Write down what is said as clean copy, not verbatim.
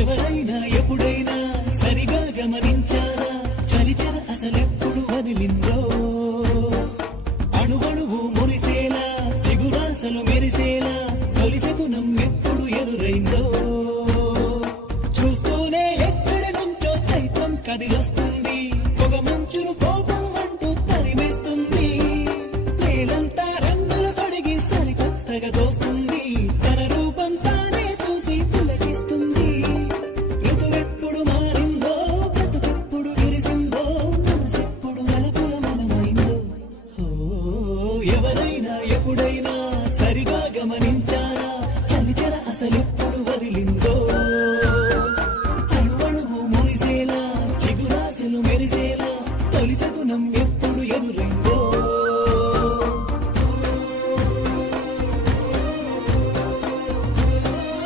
ఎవరైనా ఎప్పుడైనా సరిగా గమనించారా చలిచర అసలెప్పుడు వదిలిందో అణువణువు మురిసేలా చిగురాసలు మెరిసేలా తొలిసగుణం ఎప్పుడు ఎదురైందో చూస్తూనే ఎక్కడి నుంచో చైత్రం కదిలొస్తుంది